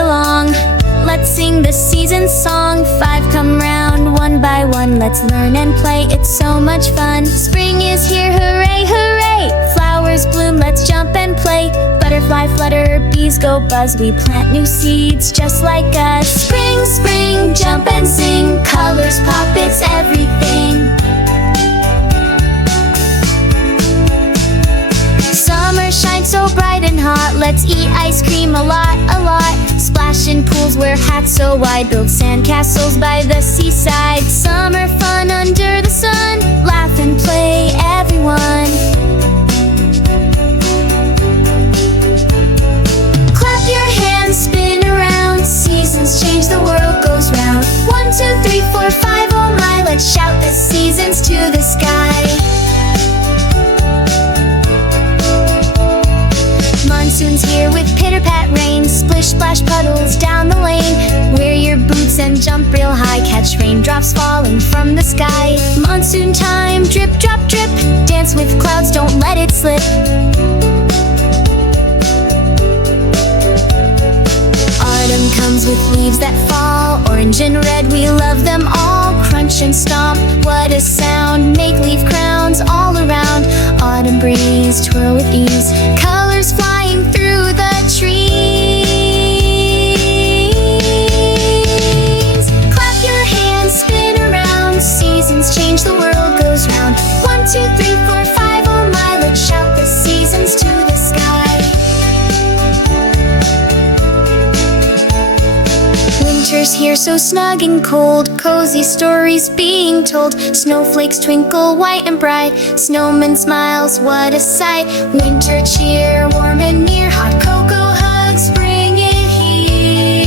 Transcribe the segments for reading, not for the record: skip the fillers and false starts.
along. Let's sing the season song. 5 come round, one by one. Let's learn and play, it's so much fun. Spring is here, hooray, hooray! Flowers bloom, let's jump and play. Butterfly flutter, bees go buzz. We plant new seeds just like us. Spring, spring, jump and sing. Colors pop, it's everything. Summer shines so bright and hot. Let's eat ice cream a lot, a lot. Splash in pools, wear hats so wide. Build sand castles by the seaside. Summer fun under the sun. Laugh and play, everyone. Clap your hands, spin around. Seasons change, the world goes round. 1, 2, 3, 4, 5, oh my. Let's shout the seasons to the sky. Monsoon's here with pitter-pat rain. Splish, splash, puddles down the lane. Wear your boots and jump real high. Catch raindrops falling from the sky. Monsoon time, drip, drop, drip. Dance with clouds, don't let it slip. Autumn comes with leaves that fall. Orange and red, we love them all. Crunch and stomp, what a sound. Make leaf crowns all around. Autumn breeze, twirl with ease. Colors flying through the trees. Clap your hands, spin around. Seasons change, the world goes round. 1, 2, 3, 4, 5, oh my. Let's shout the seasons to the sky. Winter's here, so snug and cold. Cozy stories being told. Snowflakes twinkle white and bright. Snowman smiles, what a sight. Winter cheer, warm and near. Hot cocoa hugs, bring it here.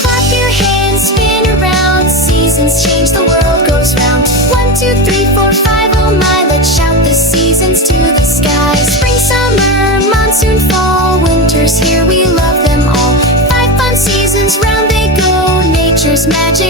Clap your hands, spin around. Seasons change, the world goes round. 1, 2, 3, 4, 5, oh my. Let's shout the seasons to the sky. Spring, summer, monsoon, fall. Winter's here, we love them all. 5 fun seasons, round they go. Nature's magic